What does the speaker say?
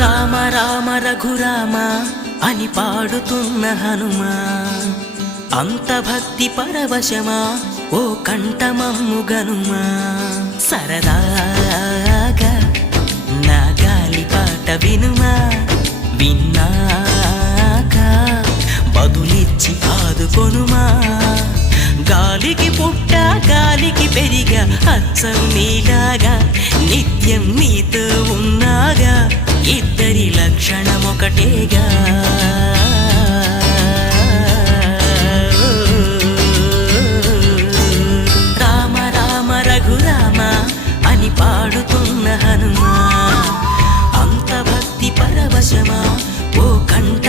రామ రామ రఘురామ అని పాడుతున్న హనుమా, అంత భక్తి పరవశమా ఓ కంఠమమ్ము గనుమా. సరదాగా నా గాలి పాట వినుమా, విన్నాక బదులిచ్చి ఆదుకొనుమా. గాలికి పుట్ట గాలికి పెరిగా అచ్చం నీలాగా, నిత్యం నీతో ఉన్నాగా, ఇద్దరి లక్షణం ఒకటేగా. రామ రామ రఘురామ అని పాడుతున్న హనుమా, అంత భక్తి పరవశమా ఓ కంఠ